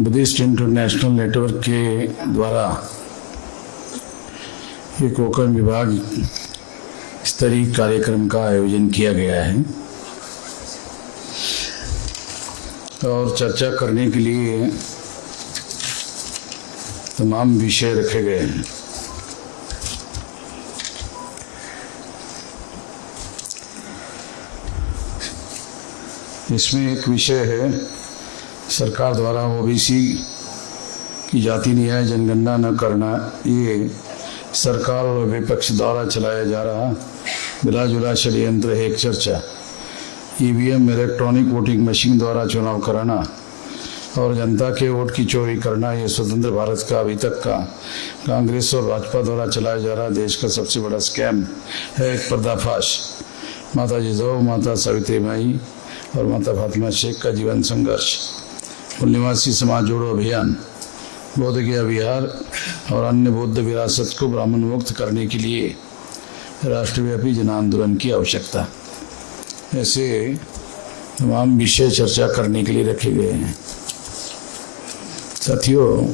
Buddhist international network के द्वारा एक कोंकण विभाग स्तरीय कार्यक्रम का आयोजन किया गया है और चर्चा करने के लिए तमाम विषय रखे गए हैं। इसमें एक विषय है, सरकार द्वारा ओबीसी की जाति न्याय जनगणना न करना, ये सरकार और विपक्ष द्वारा चलाया जा रहा मिला जुला षड्यंत्र है। एक चर्चा, ईवीएम इलेक्ट्रॉनिक वोटिंग मशीन द्वारा चुनाव कराना और जनता के वोट की चोरी करना, ये स्वतंत्र भारत का अभी तक का कांग्रेस और भाजपा द्वारा चलाया जा रहा देश का सबसे बड़ा स्कैम है। एक पर्दाफाश, माता जिजाऊ, माता सावित्री बाई और माता फातिमा शेख का जीवन संघर्ष, मूल निवासी समाज जोड़ो अभियान, बोध गया विहार और अन्य बौद्ध विरासत को ब्राह्मण मुक्त करने के लिए राष्ट्रव्यापी जन आंदोलन की आवश्यकता, ऐसे तमाम विषय चर्चा करने के लिए रखे गए हैं। साथियों,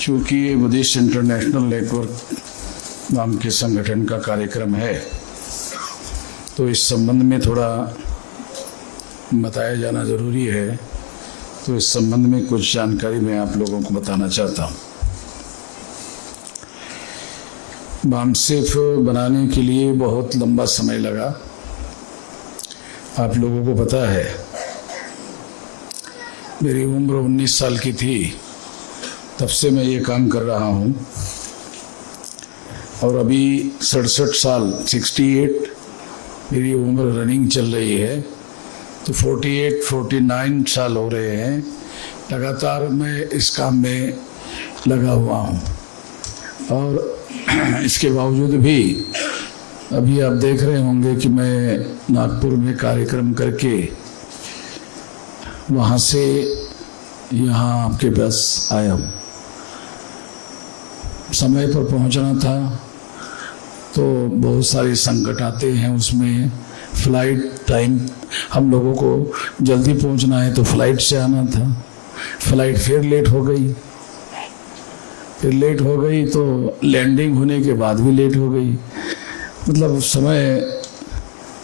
चूँकि बुद्धिस्ट इंटरनेशनल नेटवर्क नाम के संगठन का कार्यक्रम है, तो इस संबंध में थोड़ा बताया जाना ज़रूरी है। तो इस संबंध में कुछ जानकारी मैं आप लोगों को बताना चाहता हूँ। बामसेफ बनाने के लिए बहुत लंबा समय लगा। आप लोगों को पता है, मेरी उम्र 19 साल की थी तब से मैं ये काम कर रहा हूँ और अभी 67 साल 68 मेरी उम्र रनिंग चल रही है, तो 48-49 साल हो रहे हैं लगातार मैं इस काम में लगा हुआ हूँ। और इसके बावजूद भी अभी आप देख रहे होंगे कि मैं नागपुर में कार्यक्रम करके वहाँ से यहाँ आपके पास आया हूँ। समय पर पहुँचना था तो बहुत सारे संकट आते हैं, उसमें फ्लाइट टाइम, हम लोगों को जल्दी पहुंचना है तो फ्लाइट से आना था, फ्लाइट फिर लेट हो गई, तो लैंडिंग होने के बाद भी लेट हो गई। मतलब समय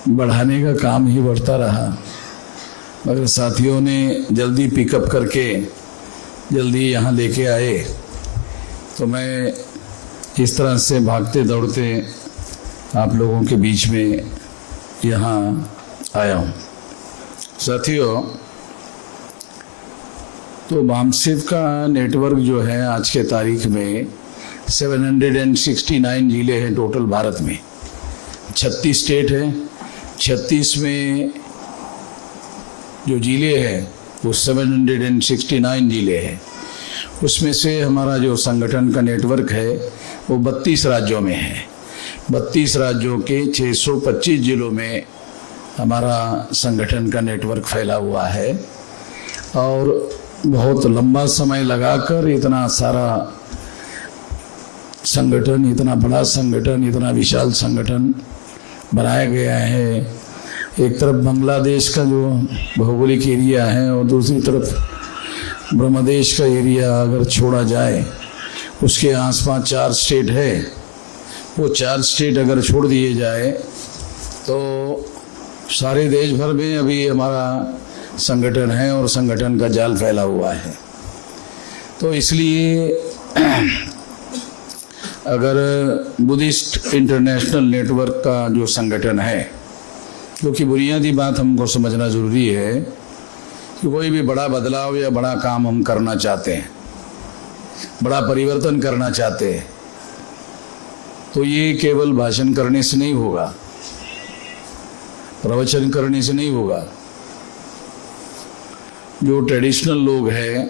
बढ़ाने का काम ही बढ़ता रहा, मगर साथियों ने जल्दी पिकअप करके जल्दी यहाँ लेके आए, तो मैं इस तरह से भागते दौड़ते आप लोगों के बीच में यहाँ आया हूँ। साथियों, तो बामसेफ का नेटवर्क जो है आज के तारीख में 769 जिले हैं टोटल भारत में, 36 स्टेट है। 36 में जो जिले हैं वो 769 जिले हैं। उसमें से हमारा जो संगठन का नेटवर्क है वो 32 राज्यों में है। 32 राज्यों के 625 जिलों में हमारा संगठन का नेटवर्क फैला हुआ है और बहुत लंबा समय लगाकर इतना सारा संगठन, इतना बड़ा संगठन, इतना विशाल संगठन बनाया गया है। एक तरफ बांग्लादेश का जो भौगोलिक एरिया है और दूसरी तरफ ब्रह्मदेश का एरिया अगर छोड़ा जाए, उसके आसपास 4 स्टेट है। वो 4 स्टेट अगर छोड़ दिए जाए तो सारे देश भर में अभी हमारा संगठन है और संगठन का जाल फैला हुआ है। तो इसलिए अगर बुद्धिस्ट इंटरनेशनल नेटवर्क का जो संगठन है, क्योंकि बुनियादी बात हमको समझना ज़रूरी है कि कोई भी बड़ा बदलाव या बड़ा काम हम करना चाहते हैं, बड़ा परिवर्तन करना चाहते हैं, तो ये केवल भाषण करने से नहीं होगा, प्रवचन करने से नहीं होगा। जो ट्रेडिशनल लोग हैं,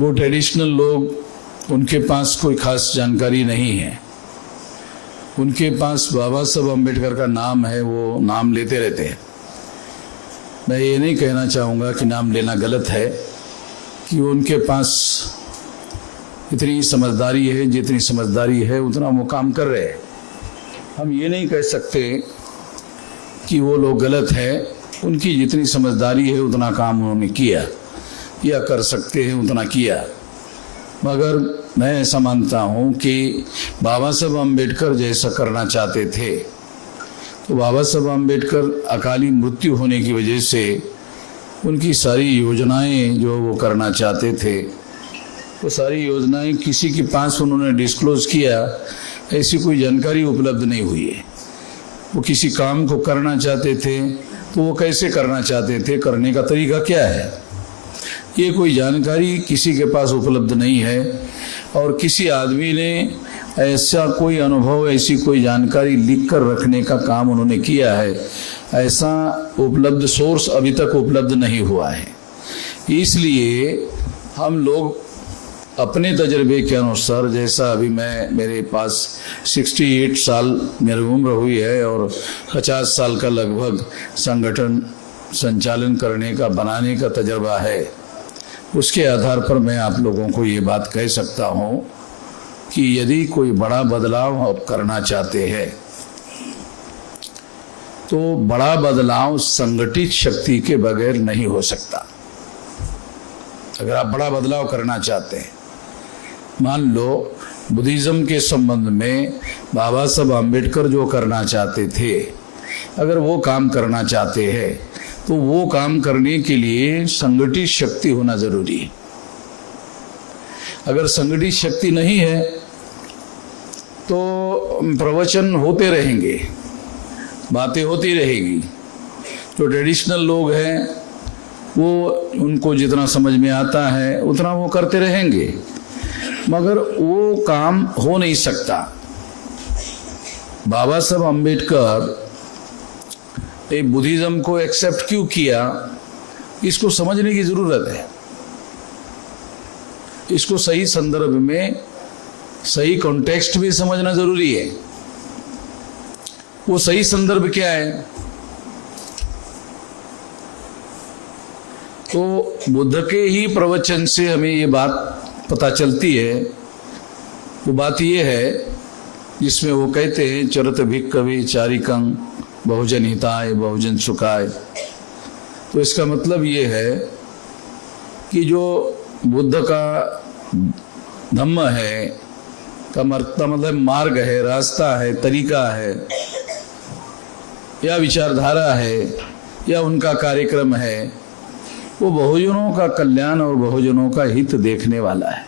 वो ट्रेडिशनल लोग, उनके पास कोई खास जानकारी नहीं है। उनके पास बाबा साहब अम्बेडकर का नाम है, वो नाम लेते रहते हैं। मैं ये नहीं कहना चाहूँगा कि नाम लेना गलत है, कि उनके पास इतनी समझदारी है, जितनी समझदारी है उतना वो काम कर रहे हैं। हम ये नहीं कह सकते कि वो लोग गलत है। उनकी जितनी समझदारी है उतना काम उन्होंने किया या कर सकते हैं उतना किया। मगर मैं ऐसा मानता हूँ कि बाबा साहब अम्बेडकर जैसा करना चाहते थे, तो बाबा साहब अम्बेडकर अकाली मृत्यु होने की वजह से उनकी सारी योजनाएं जो वो करना चाहते थे, वो सारी योजनाएं किसी के पास उन्होंने डिस्क्लोज किया, ऐसी कोई जानकारी उपलब्ध नहीं हुई है। वो किसी काम को करना चाहते थे तो वो कैसे करना चाहते थे, करने का तरीका क्या है, ये कोई जानकारी किसी के पास उपलब्ध नहीं है। और किसी आदमी ने ऐसा कोई अनुभव, ऐसी कोई जानकारी लिख कर रखने का काम उन्होंने किया है, ऐसा उपलब्ध सोर्स अभी तक उपलब्ध नहीं हुआ है। इसलिए हम लोग अपने तजर्बे के अनुसार, जैसा अभी मेरे पास 68 साल मेरी उम्र हुई है और 50 साल का लगभग संगठन संचालन करने का, बनाने का तजर्बा है, उसके आधार पर मैं आप लोगों को ये बात कह सकता हूँ कि यदि कोई बड़ा बदलाव आप करना चाहते हैं तो बड़ा बदलाव संगठित शक्ति के बगैर नहीं हो सकता। अगर आप बड़ा बदलाव करना चाहते हैं, मान लो बुद्धिज्म के संबंध में बाबा साहब अम्बेडकर जो करना चाहते थे, अगर वो काम करना चाहते हैं तो वो काम करने के लिए संगठित शक्ति होना जरूरी है। अगर संगठित शक्ति नहीं है तो प्रवचन होते रहेंगे, बातें होती रहेगी। जो ट्रेडिशनल लोग हैं वो, उनको जितना समझ में आता है उतना वो करते रहेंगे, मगर वो काम हो नहीं सकता। बाबा साहब अम्बेडकर बुद्धिज्म को एक्सेप्ट क्यों किया, इसको समझने की जरूरत है। इसको सही संदर्भ में, सही कॉन्टेक्स्ट में समझना जरूरी है। वो सही संदर्भ क्या है? तो बुद्ध के ही प्रवचन से हमें ये बात पता चलती है। वो बात ये है जिसमें वो कहते हैं, चरत भिक्खवे चारिकं बहुजन हिताय बहुजन सुखाय। तो इसका मतलब ये है कि जो बुद्ध का धम्म है, का मतलब मार्ग है, रास्ता है, तरीका है, या विचारधारा है, या उनका कार्यक्रम है, वो बहुजनों का कल्याण और बहुजनों का हित देखने वाला है।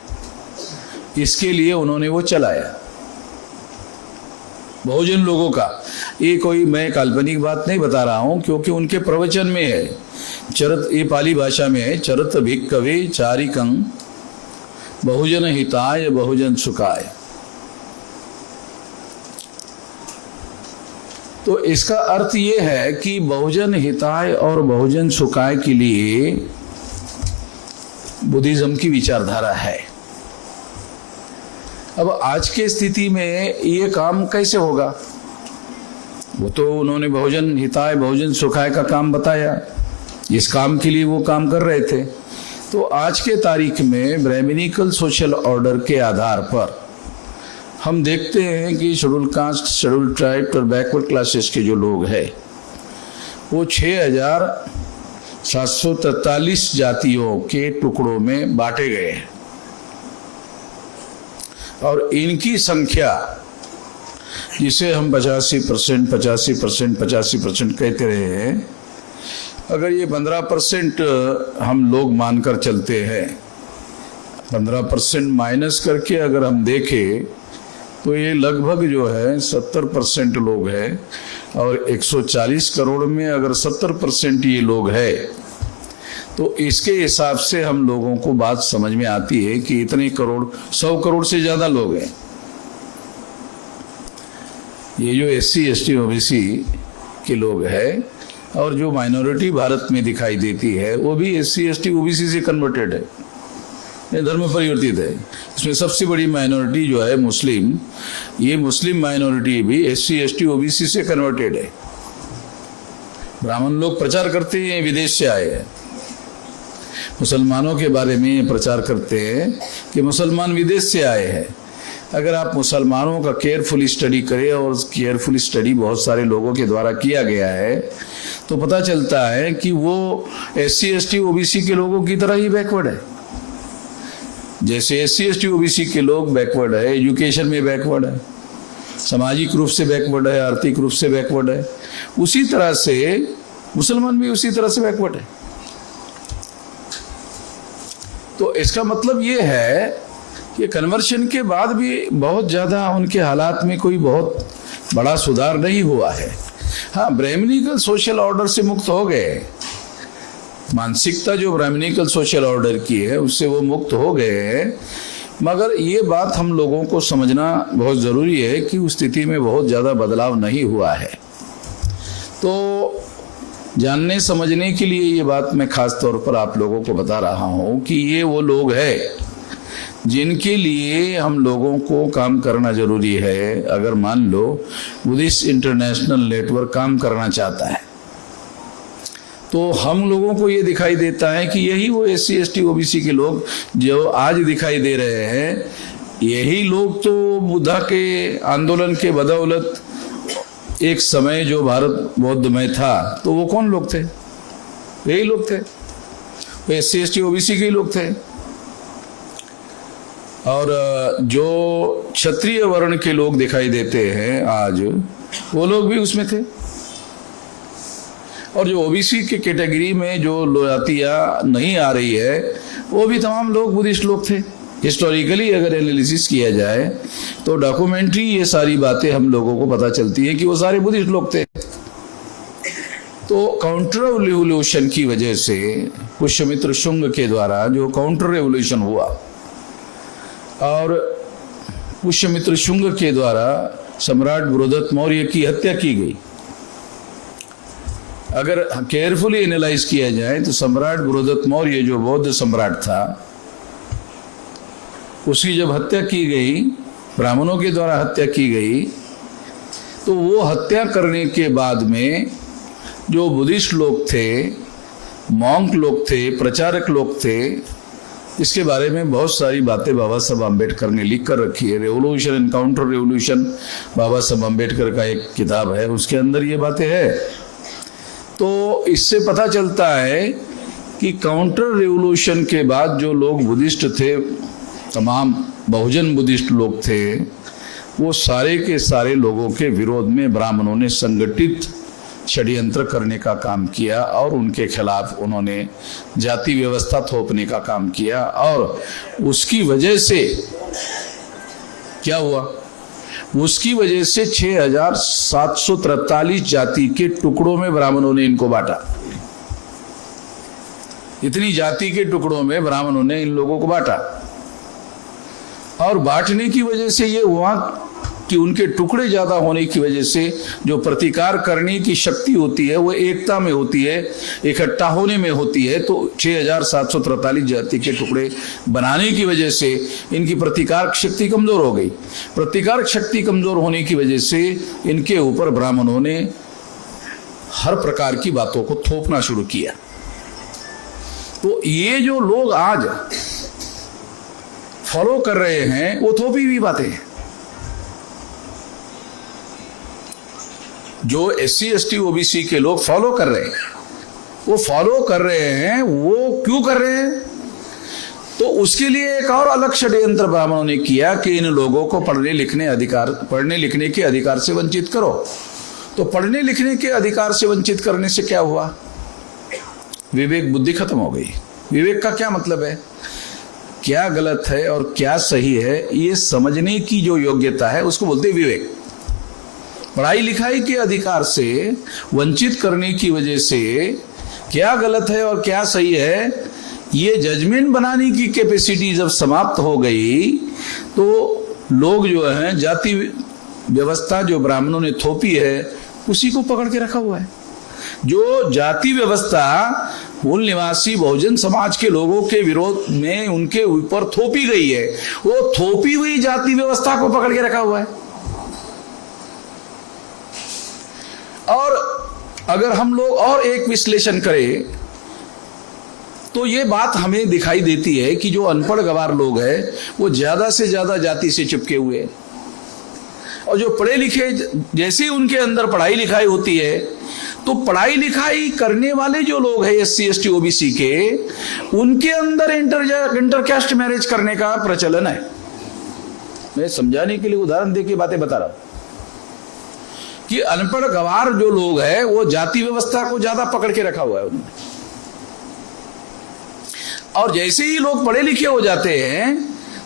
इसके लिए उन्होंने वो चलाया बहुजन लोगों का। ये कोई मैं काल्पनिक बात नहीं बता रहा हूं, क्योंकि उनके प्रवचन में है, चरत, ये पाली भाषा में है, चरत भिक्खवे चारिकं बहुजन हिताय बहुजन सुखाय। तो इसका अर्थ ये है कि बहुजन हिताय और बहुजन सुखाय के लिए बुद्धिज्म की विचारधारा है। अब आज के स्थिति में ये काम कैसे होगा? वो तो उन्होंने बहुजन हिताय बहुजन सुखाय का काम बताया, इस काम के लिए वो काम कर रहे थे। तो आज के तारीख में ब्राह्मणिकल सोशल ऑर्डर के आधार पर हम देखते हैं कि शेड्यूल कास्ट, शेड्यूल ट्राइब और बैकवर्ड क्लासेस के जो लोग हैं वो 6,743 जातियों के टुकड़ों में बांटे गए हैं। और इनकी संख्या, जिसे हम 85% कहते रहे हैं, अगर ये 15% हम लोग मानकर चलते हैं, 15% माइनस करके अगर हम देखें तो ये लगभग जो है 70% लोग हैं। और 140 करोड़ में अगर 70% ये लोग हैं तो इसके हिसाब से हम लोगों को बात समझ में आती है कि इतने करोड़, 100 करोड़ से ज्यादा लोग हैं। ये जो SC ST OBC के लोग हैं और जो माइनॉरिटी भारत में दिखाई देती है वो भी SC ST OBC से कन्वर्टेड है, धर्म परिवर्तित है। इसमें सबसे बड़ी माइनॉरिटी जो है मुस्लिम, ये मुस्लिम माइनॉरिटी भी SC ST OBC से कन्वर्टेड है। ब्राह्मण लोग प्रचार करते हैं विदेश से आए हैं, मुसलमानों के बारे में प्रचार करते हैं कि मुसलमान विदेश से आए हैं। अगर आप मुसलमानों का केयरफुल स्टडी करें, और केयरफुल स्टडी बहुत सारे लोगों के द्वारा किया गया है, तो पता चलता है कि वो SC ST OBC के लोगों की तरह ही बैकवर्ड है। जैसे SC ST OBC के लोग बैकवर्ड है, एजुकेशन में बैकवर्ड है, सामाजिक रूप से बैकवर्ड है, आर्थिक रूप से बैकवर्ड है, उसी तरह से मुसलमान भी उसी तरह से बैकवर्ड है। तो इसका मतलब ये है कि कन्वर्शन के बाद भी बहुत ज़्यादा उनके हालात में कोई बहुत बड़ा सुधार नहीं हुआ है। हाँ, ब्राह्मणिकल सोशल ऑर्डर से मुक्त हो गए, मानसिकता जो ब्राह्मणिकल सोशल ऑर्डर की है उससे वो मुक्त हो गए, मगर ये बात हम लोगों को समझना बहुत ज़रूरी है कि उस स्थिति में बहुत ज़्यादा बदलाव नहीं हुआ है। तो जानने समझने के लिए ये बात मैं खास तौर पर आप लोगों को बता रहा हूँ कि ये वो लोग हैं जिनके लिए हम लोगों को काम करना जरूरी है। अगर मान लो बुद्धिस्ट इंटरनेशनल नेटवर्क काम करना चाहता है, तो हम लोगों को ये दिखाई देता है कि यही वो SC ST OBC के लोग जो आज दिखाई दे रहे हैं, यही लोग तो बुद्धा के आंदोलन के बदौलत एक समय जो भारत बौद्ध में था, तो वो कौन लोग थे? यही लोग थे, वो SC ST OBC के लोग थे। और जो क्षत्रिय वर्ण के लोग दिखाई देते हैं आज, वो लोग भी उसमें थे। और जो OBC के कैटेगरी में जो जातियाँ नहीं आ रही है, वो भी तमाम लोग बुद्धिस्ट लोग थे। हिस्टोरिकली अगर एनालिसिस किया जाए तो डॉक्यूमेंट्री ये सारी बातें हम लोगों को पता चलती है कि वो सारे बुद्धिस्ट लोग थे। तो काउंटर रिवोल्यूशन की वजह से पुष्यमित्र शुंग के द्वारा जो काउंटर रिवोल्यूशन हुआ, और पुष्यमित्र शुंग के द्वारा सम्राट बृहदत्त मौर्य की हत्या की गई। अगर केयरफुली एनालाइज किया जाए तो सम्राट बृहदत्त मौर्य जो बौद्ध सम्राट था, उसकी जब हत्या की गई, ब्राह्मणों के द्वारा हत्या की गई, तो वो हत्या करने के बाद में जो बुद्धिस्ट लोग थे, मॉन्क लोग थे, प्रचारक लोग थे, इसके बारे में बहुत सारी बातें बाबा साहब अम्बेडकर ने लिख कर रखी है। रेवोल्यूशन एंड काउंटर रेवोल्यूशन बाबा साहब अम्बेडकर का एक किताब है, उसके अंदर ये बातें है। तो इससे पता चलता है कि काउंटर रेवोल्यूशन के बाद जो लोग बुद्धिस्ट थे, तमाम बहुजन बुद्धिस्ट लोग थे, वो सारे के सारे लोगों के विरोध में ब्राह्मणों ने संगठित षड्यंत्र करने का काम किया और उनके खिलाफ उन्होंने जाति व्यवस्था थोपने का काम किया। और उसकी वजह से क्या हुआ? उसकी वजह से 6743 जाति के टुकड़ों में ब्राह्मणों ने इनको बांटा। इतनी जाति के टुकड़ों में ब्राह्मणों ने इन लोगों को बांटा, और बांटने की वजह से ये हुआ कि उनके टुकड़े ज्यादा होने की वजह से जो प्रतिकार करने की शक्ति होती है वो एकता में होती है, इकट्ठा होने में होती है। तो 6743 जाति के टुकड़े बनाने की वजह से इनकी प्रतिकार शक्ति कमजोर हो गई। प्रतिकार शक्ति कमजोर होने की वजह से इनके ऊपर ब्राह्मणों ने हर प्रकार की बातों को थोपना शुरू किया। तो ये जो लोग आज फॉलो कर रहे हैं वो थोपी हुई बातें हैं। जो SC ST OBC के लोग फॉलो कर रहे हैं, वो फॉलो कर रहे हैं, वो क्यों कर रहे हैं? तो उसके लिए एक और अलग षड्यंत्र ब्राह्मणों ने किया कि इन लोगों को पढ़ने लिखने के अधिकार से वंचित करो। तो पढ़ने लिखने के अधिकार से वंचित करने से क्या हुआ? विवेक बुद्धि खत्म हो गई। विवेक का क्या मतलब है? क्या गलत है और क्या सही है ये समझने की जो योग्यता है उसको बोलते हैं विवेक। पढ़ाई लिखाई के अधिकार से वंचित करने की वजह से क्या गलत है और क्या सही है, ये जजमेंट बनाने की कैपेसिटी जब समाप्त हो गई, तो लोग जो हैं जाति व्यवस्था जो ब्राह्मणों ने थोपी है उसी को पकड़ के रखा हुआ है। जो जाति व्यवस्था मूल निवासी बहुजन समाज के लोगों के विरोध में उनके ऊपर थोपी गई है, वो थोपी हुई जाति व्यवस्था को पकड़ के रखा हुआ है। और अगर हम लोग और एक विश्लेषण करें तो ये बात हमें दिखाई देती है कि जो अनपढ़ गवार लोग हैं वो ज्यादा से ज्यादा जाति से चिपके हुए हैं, और जो पढ़े लिखे, जैसे ही उनके अंदर पढ़ाई लिखाई होती है तो पढ़ाई लिखाई करने वाले जो लोग हैं SC ST OBC के, उनके अंदर इंटरकास्ट मैरिज करने का प्रचलन है। मैं समझाने के लिए उदाहरण देके बातें बता रहा हूं कि अनपढ़ गवार जो लोग हैं वो जाति व्यवस्था को ज्यादा पकड़ के रखा हुआ है उन्होंने, और जैसे ही लोग पढ़े लिखे हो जाते हैं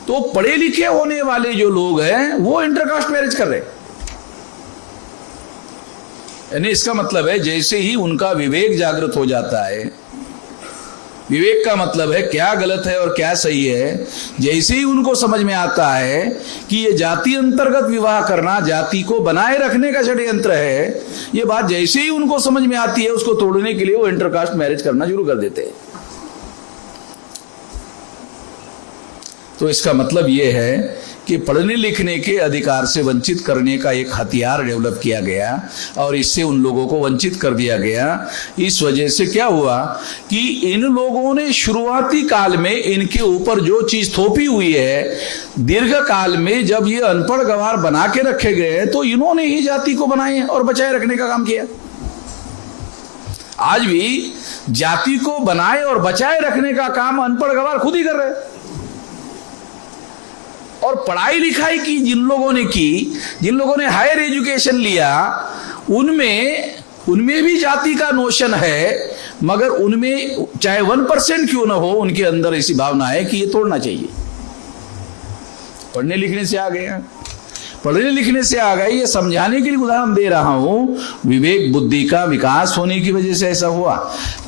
तो पढ़े लिखे होने वाले जो लोग हैं वो इंटरकास्ट मैरिज कर रहे हैं। यानी इसका मतलब है जैसे ही उनका विवेक जागृत हो जाता है, विवेक का मतलब है क्या गलत है और क्या सही है, जैसे ही उनको समझ में आता है कि ये जाति अंतर्गत विवाह करना जाति को बनाए रखने का षड्यंत्र है, ये बात जैसे ही उनको समझ में आती है, उसको तोड़ने के लिए वो इंटरकास्ट मैरिज करना शुरू कर देते हैं। तो इसका मतलब यह है कि पढ़ने लिखने के अधिकार से वंचित करने का एक हथियार डेवलप किया गया और इससे उन लोगों को वंचित कर दिया गया। इस वजह से क्या हुआ कि इन लोगों ने शुरुआती काल में इनके ऊपर जो चीज थोपी हुई है, दीर्घ काल में जब ये अनपढ़ गवार बना के रखे गए तो इन्होंने ही जाति को बनाए और बचाए रखने का काम किया। आज भी जाति को बनाए और बचाए रखने का काम अनपढ़ गवार खुद ही कर रहे हैं। और पढ़ाई लिखाई की जिन लोगों ने हायर एजुकेशन लिया, उनमें भी जाति का नोशन है, मगर उनमें चाहे 1% क्यों ना हो, उनके अंदर ऐसी भावना है कि ये तोड़ना चाहिए। पढ़ने लिखने से आ गए, ये समझाने के लिए उदाहरण दे रहा हूं। विवेक बुद्धि का विकास होने की वजह से ऐसा हुआ।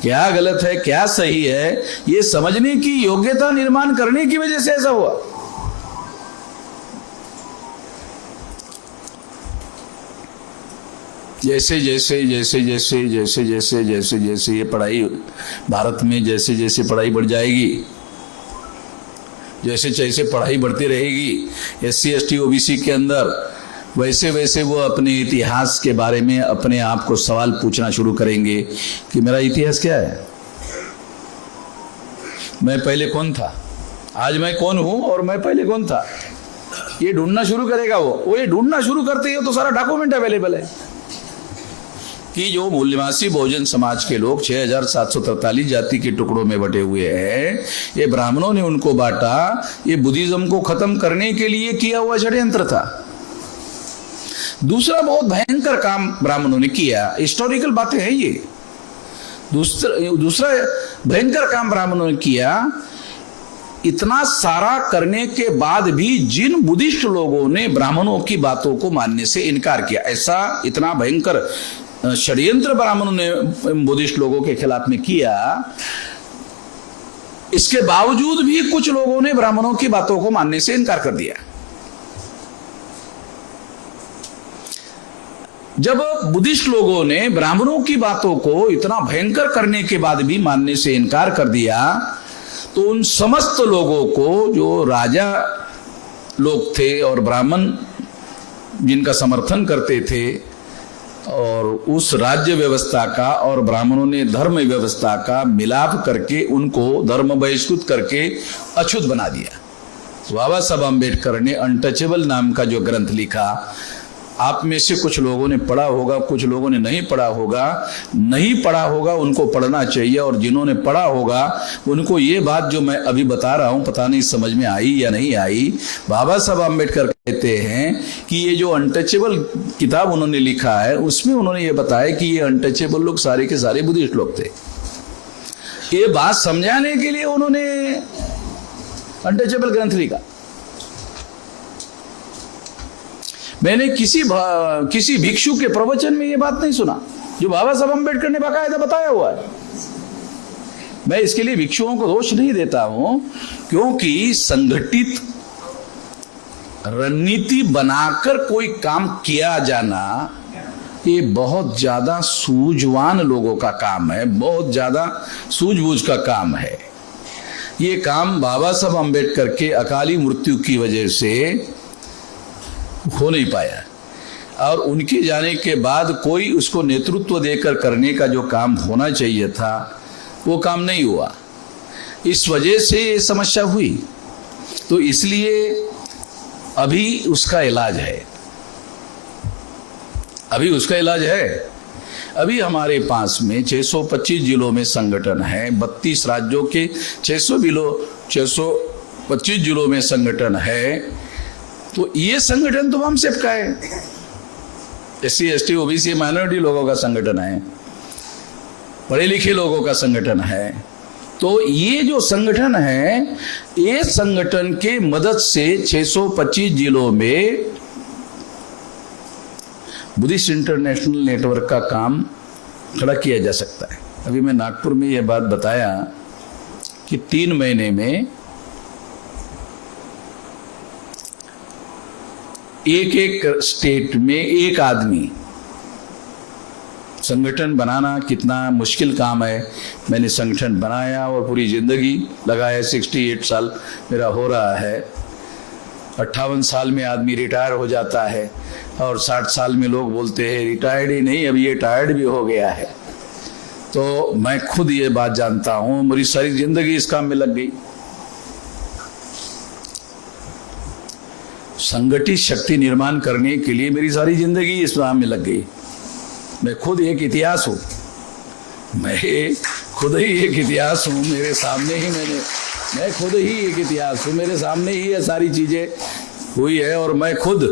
क्या गलत है क्या सही है ये समझने की योग्यता निर्माण करने की वजह से ऐसा हुआ। जैसे ये पढ़ाई भारत में जैसे पढ़ाई बढ़ जाएगी, जैसे पढ़ाई बढ़ती रहेगी SC ST OBC के अंदर, वैसे वो अपने इतिहास के बारे में अपने आप को सवाल पूछना शुरू करेंगे कि मेरा इतिहास क्या है, मैं पहले कौन था, आज मैं कौन हूं और मैं पहले कौन था। ये ढूंढना शुरू करेगा वो ये ढूंढना शुरू करते हैं तो सारा डॉक्यूमेंट अवेलेबल है कि जो मूल्यवासी बहुजन समाज के लोग 6743 जाति के टुकड़ों में बटे हुए हैं, ये ब्राह्मणों ने उनको बांटा, ये बुद्धिज्म को खत्म करने के लिए किया हुआ षड्यंत्र था। दूसरा बहुत भयंकर काम ब्राह्मणों ने किया, हिस्टोरिकल बातें हैं ये। दूसरा भयंकर काम ब्राह्मणों ने किया, इतना सारा करने के बाद भी जिन बुद्धिस्ट लोगों ने ब्राह्मणों की बातों को मानने से इनकार किया, ऐसा इतना भयंकर षड्यंत्र ब्राह्मणों ने बुद्धिस्ट लोगों के खिलाफ में किया, इसके बावजूद भी कुछ लोगों ने ब्राह्मणों की बातों को मानने से इनकार कर दिया। जब बुद्धिस्ट लोगों ने ब्राह्मणों की बातों को इतना भयंकर करने के बाद भी मानने से इनकार कर दिया, तो उन समस्त लोगों को, जो राजा लोग थे और ब्राह्मण जिनका समर्थन करते थे, और उस राज्य व्यवस्था का और ब्राह्मणों ने धर्म व्यवस्था का मिलाप करके उनको धर्म बहिष्कृत करके अछूत बना दिया। बाबा साहब अम्बेडकर ने अनटचेबल नाम का जो ग्रंथ लिखा, आप में से कुछ लोगों ने पढ़ा होगा, कुछ लोगों ने नहीं पढ़ा होगा, उनको पढ़ना चाहिए। और जिन्होंने पढ़ा होगा उनको ये बात जो मैं अभी बता रहा हूं पता नहीं समझ में आई या नहीं आई। बाबा साहब अम्बेडकर कहते हैं कि ये जो अनटचेबल किताब उन्होंने लिखा है, उसमें उन्होंने ये बताया कि ये अनटचेबल लोग सारे के सारे बुद्धिस्ट लोग थे। ये बात समझाने के लिए उन्होंने अनटचेबल ग्रंथ लिखा। मैंने किसी भिक्षु के प्रवचन में ये बात नहीं सुना जो बाबा साहब अम्बेडकर ने बाकायदा बताया हुआ है। मैं इसके लिए भिक्षुओं को दोष नहीं देता हूं, क्योंकि संगठित रणनीति बनाकर कोई काम किया जाना ये बहुत ज्यादा सूझवान लोगों का काम है, बहुत ज्यादा सूझबूझ का काम है। ये काम बाबा साहब अम्बेडकर के अकाली मृत्यु की वजह से हो नहीं पाया, और उनके जाने के बाद कोई उसको नेतृत्व देकर करने का जो काम होना चाहिए था वो काम नहीं हुआ। इस वजह से ये समस्या हुई। तो इसलिए अभी उसका इलाज है, अभी उसका इलाज है। अभी हमारे पास में 625 जिलों में संगठन है, 32 राज्यों के 625 जिलों में संगठन है। तो ये संगठन तो हम सबका है, SC ST OBC माइनॉरिटी लोगों का संगठन है, पढ़े लिखे लोगों का संगठन है। तो ये जो संगठन है, ये संगठन के मदद से 625 जिलों में बुद्धिस्ट इंटरनेशनल नेटवर्क का काम खड़ा किया जा सकता है। अभी मैं नागपुर में यह बात बताया कि 3 महीने में एक स्टेट में एक आदमी, संगठन बनाना कितना मुश्किल काम है। मैंने संगठन बनाया और पूरी जिंदगी लगाया, 68 साल मेरा हो रहा है। 58 साल में आदमी रिटायर हो जाता है और 60 साल में लोग बोलते हैं रिटायर्ड ही नहीं, अब ये टायर्ड भी हो गया है। तो मैं खुद ये बात जानता हूं, मेरी सारी जिंदगी इस काम में लग गई। संगठित शक्ति निर्माण करने के लिए मेरी सारी जिंदगी इस काम में लग गई। मैं खुद एक इतिहास हूं, मैं खुद ही एक इतिहास हूं। मेरे सामने ही मैं खुद ही एक इतिहास हूं, मेरे सामने ही ये सारी चीजें हुई है और मैं खुद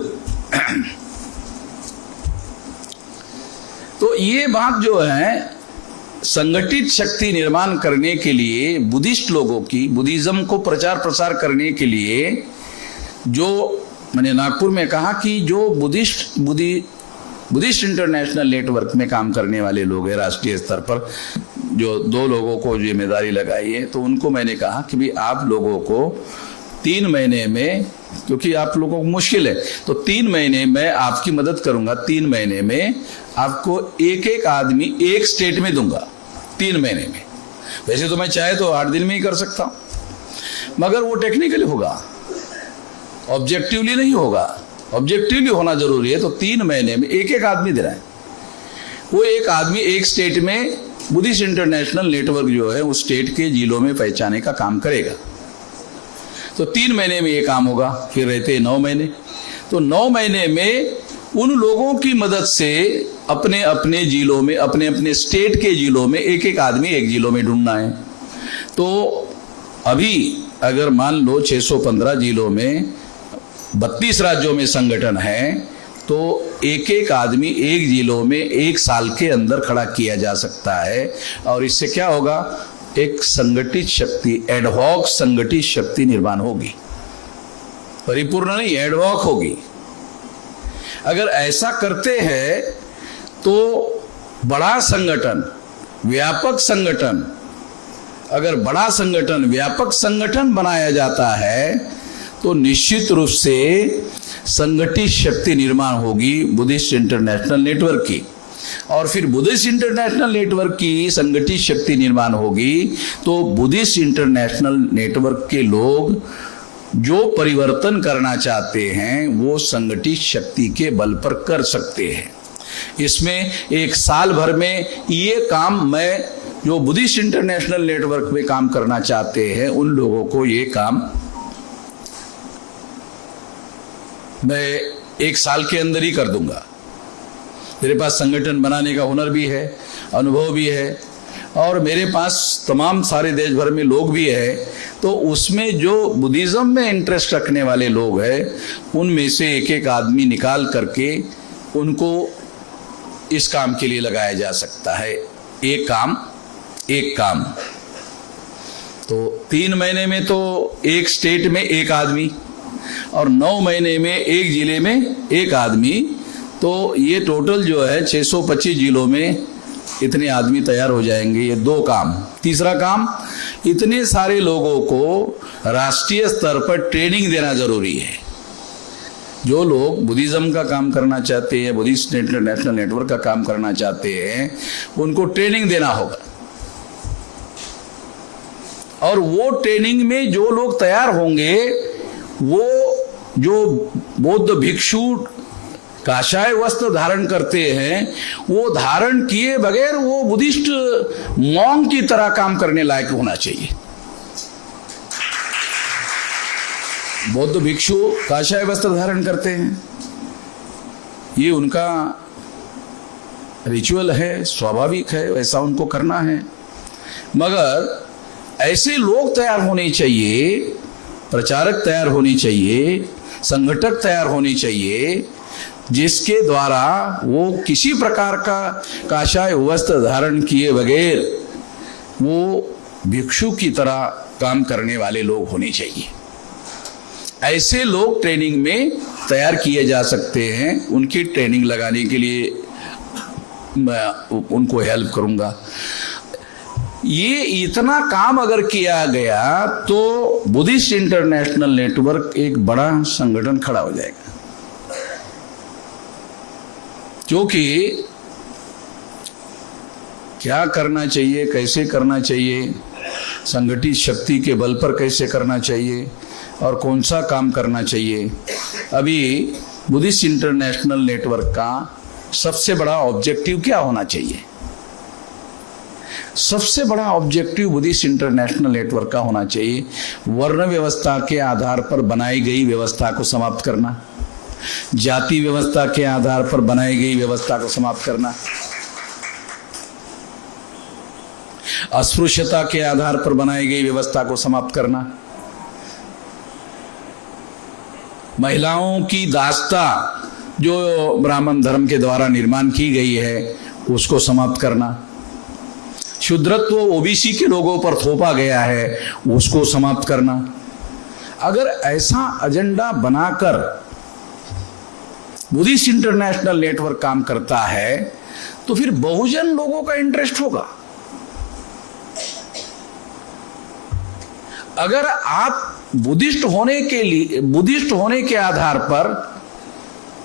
तो ये बात जो है, संगठित शक्ति निर्माण करने के लिए बुद्धिस्ट लोगों की, बुद्धिज्म को प्रचार प्रसार करने के लिए, जो मैंने नागपुर में कहा कि जो बुद्धिस्ट इंटरनेशनल नेटवर्क में काम करने वाले लोग हैं राष्ट्रीय स्तर पर, जो 2 लोगों को जिम्मेदारी लगाई है, तो उनको मैंने कहा कि भाई आप लोगों को 3 महीने में, क्योंकि आप लोगों को मुश्किल है, तो 3 महीने में आपकी मदद करूंगा। 3 महीने में आपको एक आदमी एक स्टेट में दूंगा, 3 महीने में। वैसे तो मैं चाहे तो 8 दिन में ही कर सकता हूं, मगर वो टेक्निकली होगा, ऑब्जेक्टिवली नहीं होगा। ऑब्जेक्टिवली होना जरूरी है। तो 3 महीने में एक आदमी दे रहा है, वो एक आदमी एक स्टेट में बुद्धिस्ट इंटरनेशनल नेटवर्क जो है उस स्टेट के जिलों में पहचाने का काम करेगा। तो 3 महीने में ये काम होगा, फिर रहते 9 महीने। तो 9 महीने में उन लोगों की मदद से अपने अपने जिलों में, अपने अपने स्टेट के जिलों में एक आदमी एक जिलों में ढूंढना है। तो अभी अगर मान लो 615 जिलों में 32 राज्यों में संगठन है, तो एक आदमी एक जिलों में 1 साल के अंदर खड़ा किया जा सकता है। और इससे क्या होगा, एक संगठित शक्ति, एडहॉक संगठित शक्ति निर्माण होगी। परिपूर्ण नहीं, एडहॉक होगी। अगर ऐसा करते हैं तो बड़ा संगठन, व्यापक संगठन, अगर बड़ा संगठन, व्यापक संगठन बनाया जाता है तो निश्चित रूप से संगठित शक्ति निर्माण होगी बुद्धिस्ट इंटरनेशनल नेटवर्क की। और फिर बुद्धिस्ट इंटरनेशनल नेटवर्क की संगठित शक्ति निर्माण होगी तो बुद्धिस्ट इंटरनेशनल नेटवर्क के लोग जो परिवर्तन करना चाहते हैं वो संगठित शक्ति के बल पर कर सकते हैं। इसमें 1 साल भर में ये काम, मैं जो बुद्धिस्ट इंटरनेशनल नेटवर्क में काम करना चाहते हैं उन लोगों को ये काम मैं 1 साल के अंदर ही कर दूंगा। मेरे पास संगठन बनाने का हुनर भी है, अनुभव भी है, और मेरे पास तमाम सारे देश भर में लोग भी है। तो उसमें जो बुद्धिज्म में इंटरेस्ट रखने वाले लोग हैं उनमें से एक आदमी निकाल करके उनको इस काम के लिए लगाया जा सकता है। एक काम। तो 3 महीने में तो एक स्टेट में एक आदमी, और 9 महीने में एक जिले में एक आदमी। तो ये टोटल जो है 625 जिलों में इतने आदमी तैयार हो जाएंगे। ये 2 काम। तीसरा काम, इतने सारे लोगों को राष्ट्रीय स्तर पर ट्रेनिंग देना जरूरी है। जो लोग बुद्धिज्म का काम करना चाहते हैं, बुद्धिस्ट इंटरनेशनल नेटवर्क का काम करना चाहते हैं, उनको ट्रेनिंग देना होगा। और वो ट्रेनिंग में जो लोग तैयार होंगे, वो जो बौद्ध भिक्षु काशाय वस्त्र धारण करते हैं, वो धारण किए बगैर वो बुद्धिस्ट मॉन्क की तरह काम करने लायक होना चाहिए। बौद्ध भिक्षु काषाय वस्त्र धारण करते हैं, ये उनका रिचुअल है, स्वाभाविक है, वैसा उनको करना है। मगर ऐसे लोग तैयार होने चाहिए, प्रचारक तैयार होने चाहिए, संगठक तैयार होने चाहिए, जिसके द्वारा वो किसी प्रकार का काषाय वस्त्र धारण किए बगैर वो भिक्षु की तरह काम करने वाले लोग होने चाहिए। ऐसे लोग ट्रेनिंग में तैयार किए जा सकते हैं। उनकी ट्रेनिंग लगाने के लिए मैं उनको हेल्प करूंगा। ये इतना काम अगर किया गया तो बुद्धिस्ट इंटरनेशनल नेटवर्क एक बड़ा संगठन खड़ा हो जाएगा, क्योंकि क्या करना चाहिए, कैसे करना चाहिए, संगठित शक्ति के बल पर कैसे करना चाहिए और कौन सा काम करना चाहिए। अभी बुद्धिस्ट इंटरनेशनल नेटवर्क का सबसे बड़ा ऑब्जेक्टिव क्या होना चाहिए? सबसे बड़ा ऑब्जेक्टिव बुद्धिस्ट इंटरनेशनल नेटवर्क का होना चाहिए वर्ण व्यवस्था के आधार पर बनाई गई व्यवस्था को समाप्त करना, जाति व्यवस्था के आधार पर बनाई गई व्यवस्था को समाप्त करना, अस्पृश्यता के आधार पर बनाई गई व्यवस्था को समाप्त करना, महिलाओं की दासता जो ब्राह्मण धर्म के द्वारा निर्माण की गई है उसको समाप्त करना, शूद्रत्व ओबीसी के लोगों पर थोपा गया है उसको समाप्त करना। अगर ऐसा एजेंडा बनाकर बुद्धिस्ट इंटरनेशनल नेटवर्क काम करता है तो फिर बहुजन लोगों का इंटरेस्ट होगा। अगर आप बुद्धिस्ट होने के आधार पर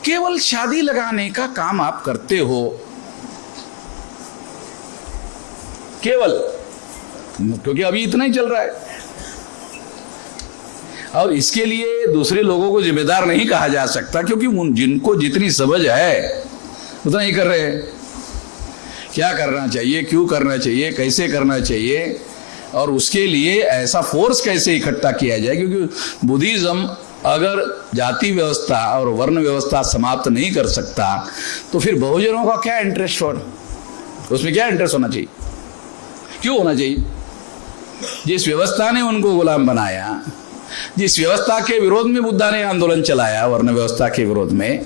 केवल शादी लगाने का काम आप करते हो, केवल क्योंकि अभी इतना ही चल रहा है और इसके लिए दूसरे लोगों को जिम्मेदार नहीं कहा जा सकता, क्योंकि जिनको जितनी समझ है उतना ही कर रहे हैं। क्या करना चाहिए, क्यों करना चाहिए, कैसे करना चाहिए और उसके लिए ऐसा फोर्स कैसे इकट्ठा किया जाए, क्योंकि बुद्धिज्म अगर जाति व्यवस्था और वर्ण व्यवस्था समाप्त नहीं कर सकता तो फिर बहुजनों का क्या इंटरेस्ट हो, उसमें क्या इंटरेस्ट होना चाहिए, क्यों होना चाहिए? जिस व्यवस्था ने उनको गुलाम बनाया, जिस व्यवस्था के विरोध में बुद्धा ने आंदोलन चलाया, वर्ण व्यवस्था के विरोध में,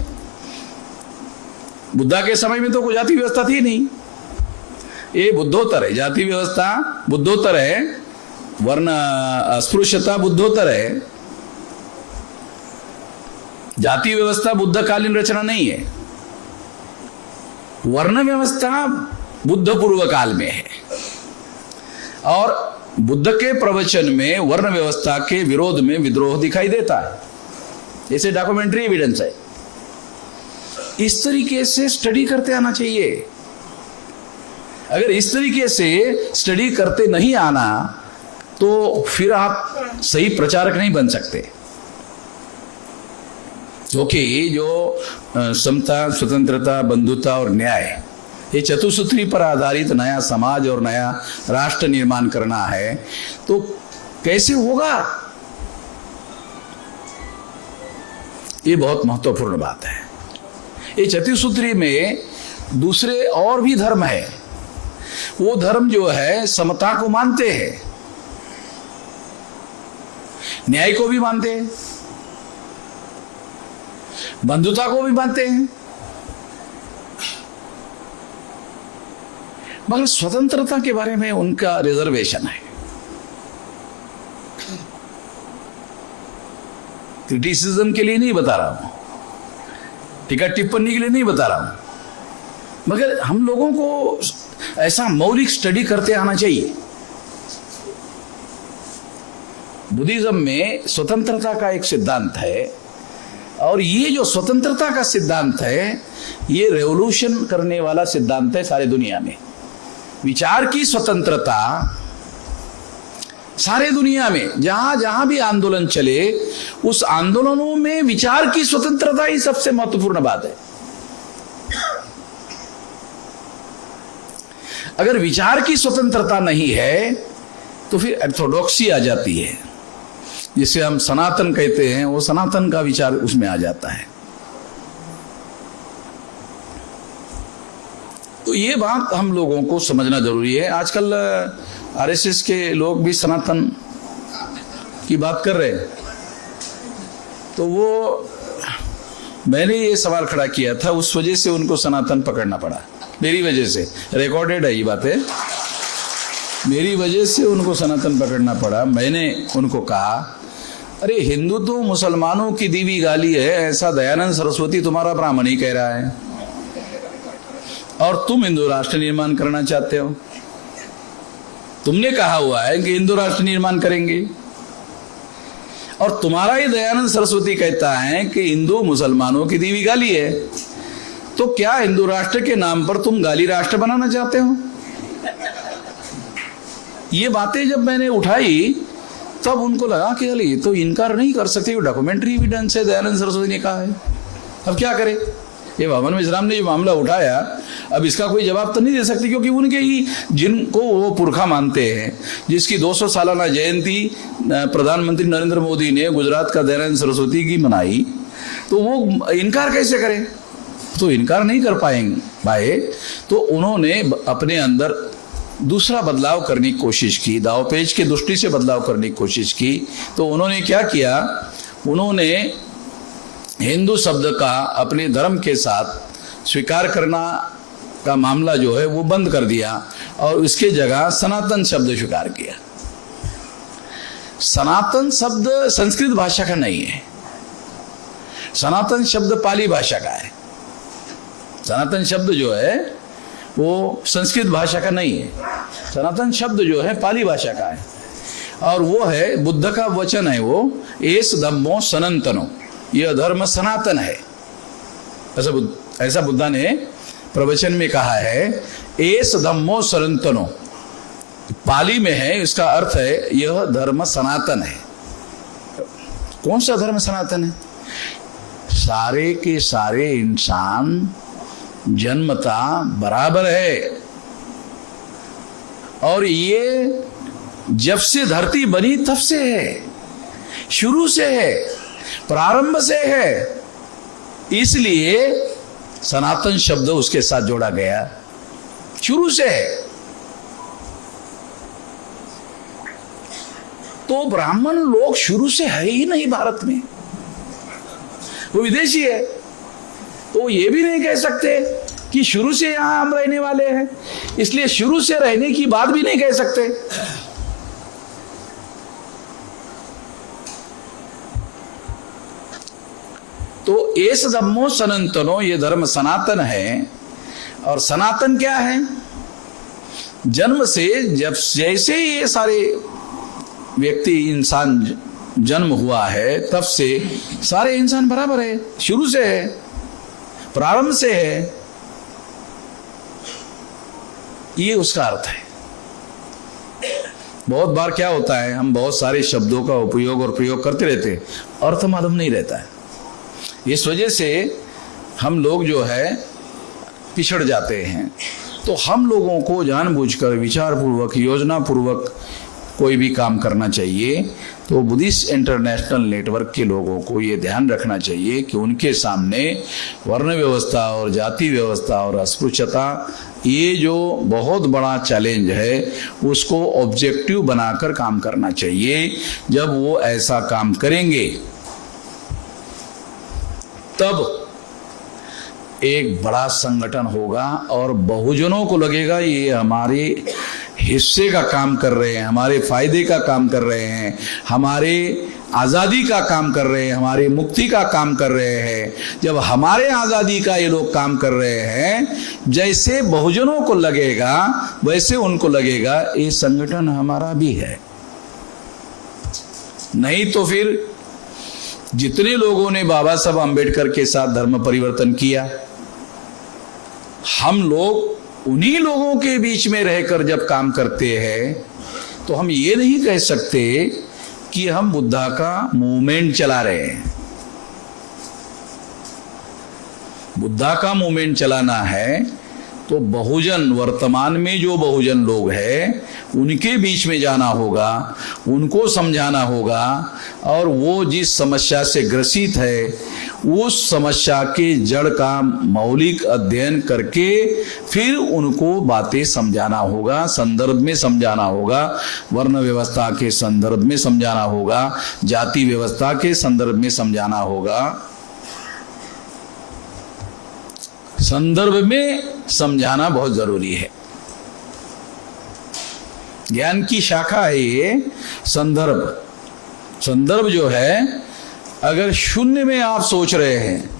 बुद्धा के समय में तो कोई जाति व्यवस्था थी नहीं, ये बुद्धोत्तर है। जाति व्यवस्था बुद्धोत्तर है, वर्ण अस्पृश्यता बुद्धोत्तर है, जाति व्यवस्था बुद्धकालीन रचना नहीं है। वर्ण व्यवस्था बुद्ध पूर्व काल में है और बुद्ध के प्रवचन में वर्ण व्यवस्था के विरोध में विद्रोह दिखाई देता है। इसे डॉक्यूमेंट्री एविडेंस है। इस तरीके से स्टडी करते आना चाहिए। अगर इस तरीके से स्टडी करते नहीं आना तो फिर आप सही प्रचारक नहीं बन सकते, क्योंकि जो समता, स्वतंत्रता, बंधुता और न्याय, ये चतुसूत्री पर आधारित नया समाज और नया राष्ट्र निर्माण करना है तो कैसे होगा? ये बहुत महत्वपूर्ण बात है। ये चतुसूत्री में दूसरे और भी धर्म है। वो धर्म जो है समता को मानते हैं, न्याय को भी मानते हैं, बंधुता को भी मानते हैं, मगर स्वतंत्रता के बारे में उनका रिजर्वेशन है। क्रिटिसिज्म के लिए नहीं बता रहा हूं, टीका टिप्पणी के लिए नहीं बता रहा हूं, मगर हम लोगों को ऐसा मौलिक स्टडी करते आना चाहिए। बुद्धिज्म में स्वतंत्रता का एक सिद्धांत है और ये जो स्वतंत्रता का सिद्धांत है ये रेवोल्यूशन करने वाला सिद्धांत है सारी दुनिया में। विचार की स्वतंत्रता सारे दुनिया में जहां जहां भी आंदोलन चले उस आंदोलनों में विचार की स्वतंत्रता ही सबसे महत्वपूर्ण बात है। अगर विचार की स्वतंत्रता नहीं है तो फिर ऑर्थोडॉक्सी आ जाती है। जिसे हम सनातन कहते हैं, वो सनातन का विचार उसमें आ जाता है। तो ये बात हम लोगों को समझना जरूरी है। आजकल आरएसएस के लोग भी सनातन की बात कर रहे हैं, तो वो मैंने ये सवाल खड़ा किया था, उस वजह से उनको सनातन पकड़ना पड़ा, मेरी वजह से। रिकॉर्डेड है ये बातें, मेरी वजह से उनको सनातन पकड़ना पड़ा। मैंने उनको कहा, अरे हिंदू तो मुसलमानों की दी हुई गाली है, ऐसा दयानंद सरस्वती तुम्हारा ब्राह्मण ही कह रहा है, और तुम हिंदू राष्ट्र निर्माण करना चाहते हो। तुमने कहा हुआ है कि हिंदू राष्ट्र निर्माण करेंगे, और तुम्हारा ही दयानंद सरस्वती कहता है कि हिंदू मुसलमानों की दी हुई गाली है। तो क्या हिंदू राष्ट्र के नाम पर तुम गाली राष्ट्र बनाना चाहते हो? ये बातें जब मैंने उठाई तब उनको लगा कि अरे ये तो इनकार नहीं कर सकते, डॉक्यूमेंट्री एविडेंस है, दयानंद सरस्वती ने कहा है, अब क्या करें। ये भवन मिश्राम ने जो मामला उठाया, अब इसका कोई जवाब तो नहीं दे सकते, क्योंकि उनके ही जिनको वो पुरखा मानते हैं, जिसकी 200 सालाना जयंती प्रधानमंत्री नरेंद्र मोदी ने गुजरात का दयानंद सरस्वती की मनाई, तो वो इनकार कैसे करें? तो इनकार नहीं कर पाए। तो उन्होंने अपने अंदर दूसरा बदलाव करने की कोशिश की, दावपेच के दृष्टि से बदलाव करने की कोशिश की। तो उन्होंने क्या किया, उन्होंने हिंदू शब्द का अपने धर्म के साथ स्वीकार करना का मामला जो है वो बंद कर दिया, और इसके जगह सनातन शब्द स्वीकार किया। सनातन शब्द संस्कृत भाषा का नहीं है, सनातन शब्द पाली भाषा का है। सनातन शब्द जो है वो संस्कृत भाषा का नहीं है, सनातन शब्द जो है पाली भाषा का है, और वो है बुद्ध का वचन है, वो एस धम्मो सनातनो, यह धर्म सनातन है, ऐसा बुद्धा ने प्रवचन में कहा है। एस धम्मो सनातनो पाली में है, इसका अर्थ है यह धर्म सनातन है। कौन सा धर्म सनातन है? सारे के सारे इंसान जन्मता बराबर है, और ये जब से धरती बनी तब से है, शुरू से है, प्रारंभ से है, इसलिए सनातन शब्द उसके साथ जोड़ा गया, शुरू से है। तो ब्राह्मण लोग शुरू से है ही नहीं भारत में, वो विदेशी है। तो ये भी नहीं कह सकते कि शुरू से यहां हम रहने वाले हैं, इसलिए शुरू से रहने की बात भी नहीं कह सकते। तो एस धम्मो सनातनो, ये धर्म सनातन है। और सनातन क्या है? जन्म से, जब जैसे ये सारे व्यक्ति इंसान जन्म हुआ है तब से सारे इंसान बराबर है, शुरू से है, प्रारंभ से है, ये उसका अर्थ है। बहुत बार क्या होता है, हम बहुत सारे शब्दों का उपयोग और प्रयोग करते रहते हैं, अर्थ मालूम नहीं रहता है। इस वजह से हम लोग जो है पिछड़ जाते हैं। तो हम लोगों को जानबूझकर, विचारपूर्वक, योजनापूर्वक कोई भी काम करना चाहिए। तो बुद्धिस्ट इंटरनेशनल नेटवर्क के लोगों को ये ध्यान रखना चाहिए कि उनके सामने वर्ण व्यवस्था और जाति व्यवस्था और अस्पृश्यता, ये जो बहुत बड़ा चैलेंज है, उसको ऑब्जेक्टिव बनाकर काम करना चाहिए। जब वो ऐसा काम करेंगे तब एक बड़ा संगठन होगा, और बहुजनों को लगेगा ये हमारे हिस्से का काम कर रहे हैं, हमारे फायदे का काम कर रहे हैं, हमारे आज़ादी का काम कर रहे हैं, हमारी मुक्ति का काम कर रहे हैं। जब हमारे आज़ादी का ये लोग काम कर रहे हैं, जैसे बहुजनों को लगेगा वैसे उनको लगेगा ये संगठन हमारा भी है। नहीं तो फिर जितने लोगों ने बाबा साहब अम्बेडकर के साथ धर्म परिवर्तन किया, हम लोग उन्हीं लोगों के बीच में रहकर जब काम करते हैं, तो हम ये नहीं कह सकते कि हम बुद्धा का मूवमेंट चला रहे हैं। बुद्धा का मूवमेंट चलाना है तो बहुजन, वर्तमान में जो बहुजन लोग हैं उनके बीच में जाना होगा, उनको समझाना होगा, और वो जिस समस्या से ग्रसित है उस समस्या के जड़ का मौलिक अध्ययन करके फिर उनको बातें समझाना होगा, संदर्भ में समझाना होगा, वर्ण व्यवस्था के संदर्भ में समझाना होगा, जाति व्यवस्था के संदर्भ में समझाना होगा। संदर्भ में समझाना बहुत जरूरी है। ज्ञान की शाखा है ये संदर्भ। संदर्भ जो है, अगर शून्य में आप सोच रहे हैं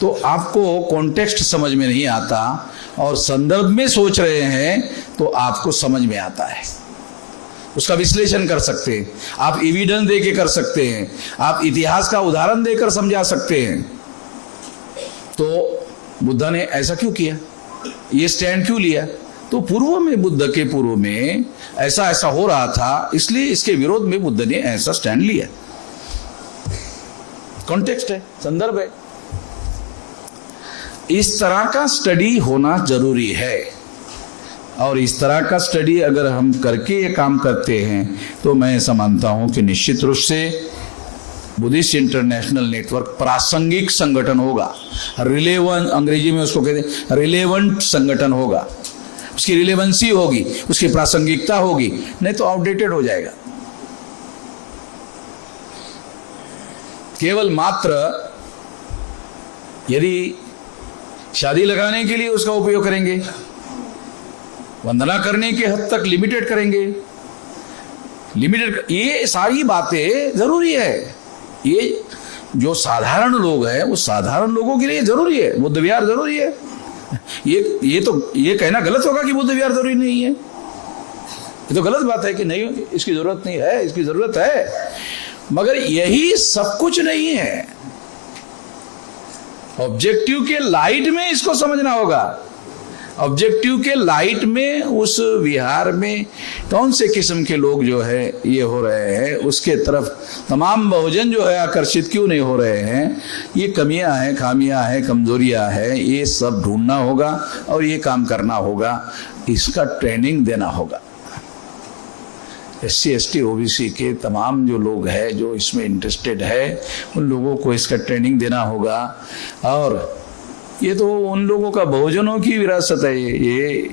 तो आपको कॉन्टेक्स्ट समझ में नहीं आता, और संदर्भ में सोच रहे हैं तो आपको समझ में आता है, उसका विश्लेषण कर सकते हैं, आप एविडेंस देके कर सकते हैं, आप इतिहास का उदाहरण देकर समझा सकते हैं। तो बुद्ध ने ऐसा क्यों किया, ये स्टैंड क्यों लिया? तो पूर्व में, बुद्ध के पूर्व में ऐसा ऐसा हो रहा था, इसलिए इसके विरोध में बुद्ध ने ऐसा स्टैंड लिया। कॉन्टेक्स्ट है, संदर्भ है। इस तरह का स्टडी होना जरूरी है, और इस तरह का स्टडी अगर हम करके ये काम करते हैं तो मैं ऐसा मानता हूं कि निश्चित रूप से बुद्धिस्ट इंटरनेशनल नेटवर्क प्रासंगिक संगठन होगा। रिलेवेंट, अंग्रेजी में उसको कहते हैं रिलेवेंट संगठन होगा। उसकी रिलेवेंसी होगी, उसकी प्रासंगिकता होगी, नहीं तो आउटडेटेड हो जाएगा। केवल मात्र यदि शादी लगाने के लिए उसका उपयोग करेंगे, वंदना करने के हद तक लिमिटेड करेंगे, ये सारी बातें जरूरी है। ये जो साधारण लोग हैं, वो साधारण लोगों के लिए जरूरी है। बुद्ध विहार जरूरी है। ये कहना गलत होगा कि बुद्ध विहार जरूरी नहीं है। ये तो गलत बात है कि नहीं, इसकी जरूरत नहीं है, इसकी जरूरत है, मगर यही सब कुछ नहीं है। ऑब्जेक्टिव के लाइट में इसको समझना होगा। ऑब्जेक्टिव के लाइट में उस विहार में कौन से किस्म के लोग जो है ये हो रहे हैं, उसके तरफ तमाम बहुजन जो है आकर्षित क्यों नहीं हो रहे हैं, ये कमियां हैं, खामियां हैं, कमजोरियां हैं, ये सब ढूंढना होगा और ये काम करना होगा। इसका ट्रेनिंग देना होगा। SC ST OBC के तमाम जो लोग हैं जो इसमें इंटरेस्टेड है, उन लोगों को इसका ट्रेनिंग देना होगा। और ये तो उन लोगों का, बहुजनों की विरासत है। ये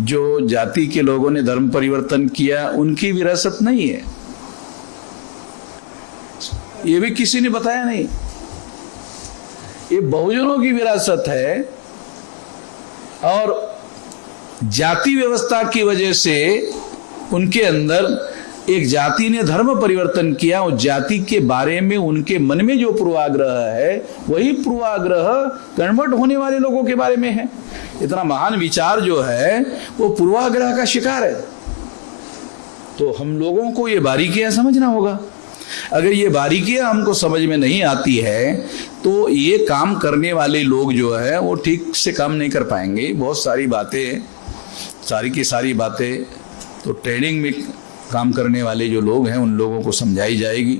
जो जाति के लोगों ने धर्म परिवर्तन किया, उनकी विरासत नहीं है। ये भी किसी ने बताया नहीं। ये बहुजनों की विरासत है, और जाति व्यवस्था की वजह से उनके अंदर एक जाति ने धर्म परिवर्तन किया, और जाति के बारे में उनके मन में जो पूर्वाग्रह है, वही पूर्वाग्रह कन्वर्ट होने वाले लोगों के बारे में है। इतना महान विचार जो है वो पूर्वाग्रह का शिकार है। तो हम लोगों को ये बारीकियां समझना होगा। अगर ये बारीकियां हमको समझ में नहीं आती है तो ये काम करने वाले लोग जो है वो ठीक से काम नहीं कर पाएंगे। बहुत सारी बातें, सारी की सारी बातें तो ट्रेनिंग में काम करने वाले जो लोग हैं उन लोगों को समझाई जाएगी,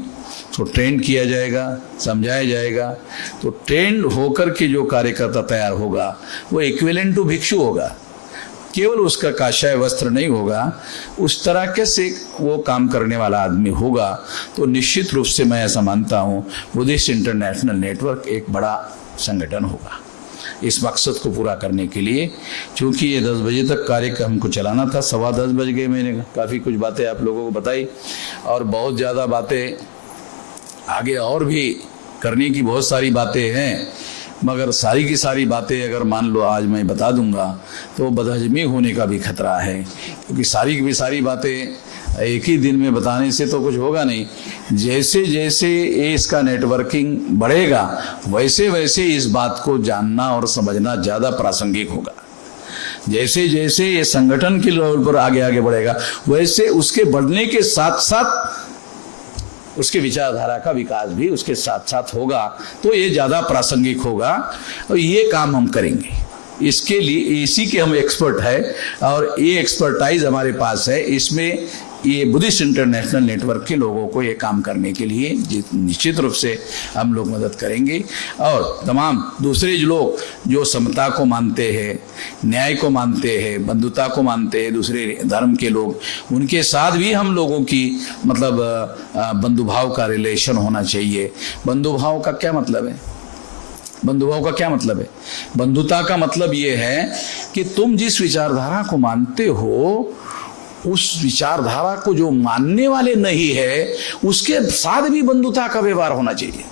तो ट्रेन किया जाएगा, समझाया जाएगा। तो ट्रेंड होकर के जो कार्यकर्ता तैयार होगा वो इक्विवेलेंट टू भिक्षु होगा। केवल उसका काशाय वस्त्र नहीं होगा, उस तरह के से वो काम करने वाला आदमी होगा। तो निश्चित रूप से मैं ऐसा मानता हूँ बुद्धिस्ट इंटरनेशनल नेटवर्क एक बड़ा संगठन होगा। इस मकसद को पूरा करने के लिए, चूंकि ये 10 बजे तक कार्यक्रम को चलाना था, 10:15 बज गए। मैंने काफ़ी कुछ बातें आप लोगों को बताई, और बहुत ज़्यादा बातें आगे और भी करने की बहुत सारी बातें हैं, मगर सारी की सारी बातें अगर मान लो आज मैं बता दूंगा तो बदहजमी होने का भी खतरा है, क्योंकि सारी की सारी बातें एक ही दिन में बताने से तो कुछ होगा नहीं। जैसे जैसे ये इसका नेटवर्किंग बढ़ेगा, वैसे वैसे इस बात को जानना और समझना ज़्यादा प्रासंगिक होगा। जैसे जैसे ये संगठन के लेवल पर आगे आगे बढ़ेगा, वैसे उसके बढ़ने के साथ साथ उसके विचारधारा का विकास भी उसके साथ साथ होगा, तो ये ज़्यादा प्रासंगिक होगा। और ये काम हम करेंगे, इसके लिए इसी के हम एक्सपर्ट है, और ये एक्सपर्टाइज हमारे पास है। इसमें ये बुद्धिस्ट इंटरनेशनल नेटवर्क के लोगों को ये काम करने के लिए निश्चित रूप से हम लोग मदद करेंगे। और तमाम दूसरे लोग जो समता को मानते हैं, न्याय को मानते हैं, बंधुता को मानते हैं, दूसरे धर्म के लोग, उनके साथ भी हम लोगों की मतलब बंधुभाव का रिलेशन होना चाहिए। बंधुभाव का क्या मतलब है? बंधुभाव का क्या मतलब है? बंधुता का मतलब ये है कि तुम जिस विचारधारा को मानते हो, उस विचारधारा को जो मानने वाले नहीं है, उसके साथ भी बंधुता का व्यवहार होना चाहिए।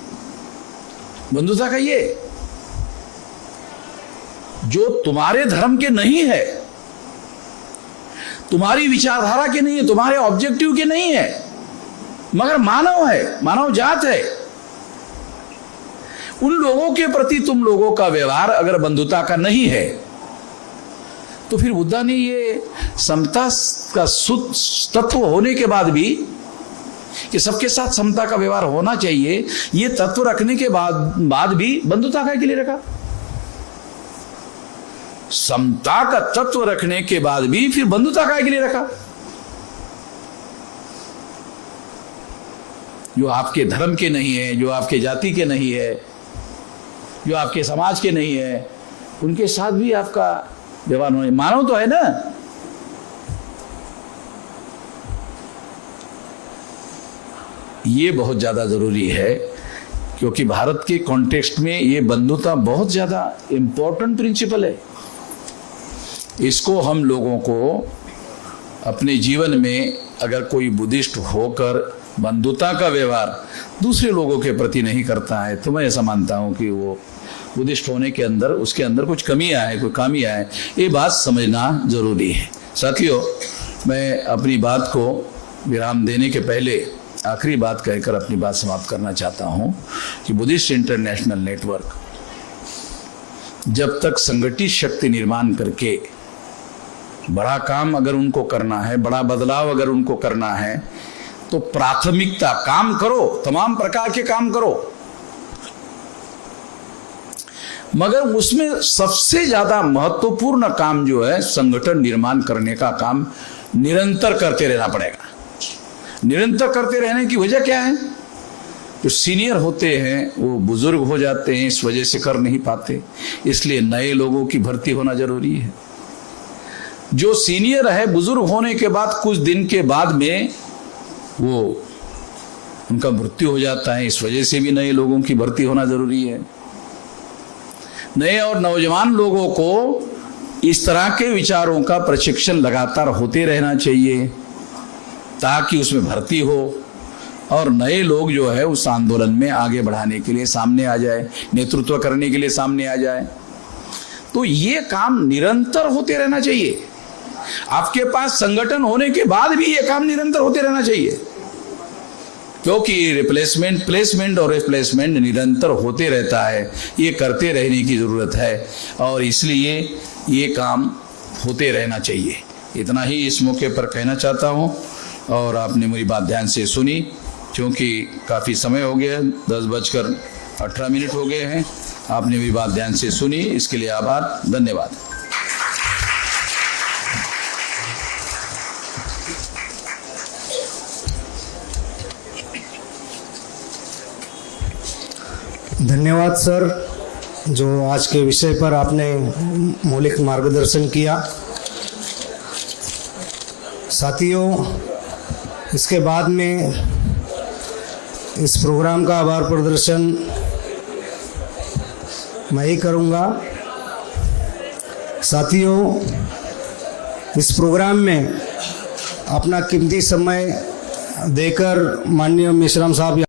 बंधुता का ये जो तुम्हारे धर्म के नहीं है, तुम्हारी विचारधारा के नहीं है, तुम्हारे ऑब्जेक्टिव के नहीं है, मगर मानव है, मानव जात है, उन लोगों के प्रति तुम लोगों का व्यवहार अगर बंधुता का नहीं है, तो फिर बुद्धा ने ये समता का शुद्ध तत्व होने के बाद भी कि सबके साथ समता का व्यवहार होना चाहिए, ये तत्व रखने के बाद भी बंधुता का के लिए रखा। समता का तत्व रखने के बाद भी फिर बंधुता का के लिए रखा। जो आपके धर्म के नहीं है, जो आपके जाति के नहीं है, जो आपके समाज के नहीं है, उनके साथ भी आपका व्यवहार होना। मानव तो है ना। ये बहुत ज्यादा जरूरी है, क्योंकि भारत के कॉन्टेक्स्ट में ये बंधुता बहुत ज्यादा इंपॉर्टेंट प्रिंसिपल है। इसको हम लोगों को अपने जीवन में, अगर कोई बुद्धिस्ट होकर बंधुता का व्यवहार दूसरे लोगों के प्रति नहीं करता है, तो मैं ऐसा मानता हूं कि वो बुद्धिस्ट होने के अंदर, उसके अंदर कुछ कमियां है, कोई खामियां है। ये बात समझना जरूरी है। साथियों, मैं अपनी बात को विराम देने के पहले आखिरी बात कहकर अपनी बात समाप्त करना चाहता हूं कि बुद्धिस्ट इंटरनेशनल नेटवर्क जब तक संगठित शक्ति निर्माण करके बड़ा काम अगर उनको करना है, बड़ा बदलाव अगर उनको करना है, तो प्राथमिकता काम करो, तमाम प्रकार के काम करो, मगर उसमें सबसे ज्यादा महत्वपूर्ण काम जो है संगठन निर्माण करने का काम निरंतर करते रहना पड़ेगा। निरंतर करते रहने की वजह क्या है? जो सीनियर होते हैं वो बुजुर्ग हो जाते हैं, इस वजह से कर नहीं पाते, इसलिए नए लोगों की भर्ती होना जरूरी है। जो सीनियर है, बुजुर्ग होने के बाद कुछ दिन के बाद में वो उनका मृत्यु हो जाता है, इस वजह से भी नए लोगों की भर्ती होना जरूरी है। नए और नौजवान लोगों को इस तरह के विचारों का प्रशिक्षण लगातार होते रहना चाहिए, ताकि उसमें भर्ती हो और नए लोग जो है उस आंदोलन में आगे बढ़ाने के लिए सामने आ जाए, नेतृत्व करने के लिए सामने आ जाए। तो ये काम निरंतर होते रहना चाहिए। आपके पास संगठन होने के बाद भी ये काम निरंतर होते रहना चाहिए, क्योंकि प्लेसमेंट और रिप्लेसमेंट निरंतर होते रहता है। ये करते रहने की जरूरत है और इसलिए ये काम होते रहना चाहिए। इतना ही इस मौके पर कहना चाहता हूँ। और आपने मेरी बात ध्यान से सुनी, क्योंकि काफ़ी समय हो गया, 10:18 हो गए हैं। आपने मेरी बात ध्यान से सुनी, इसके लिए आभार, धन्यवाद। धन्यवाद सर, जो आज के विषय पर आपने मौलिक मार्गदर्शन किया। साथियों, इसके बाद में इस प्रोग्राम का आभार प्रदर्शन मैं ही करूँगा। साथियों, इस प्रोग्राम में अपना कीमती समय देकर माननीय मेश्राम साहब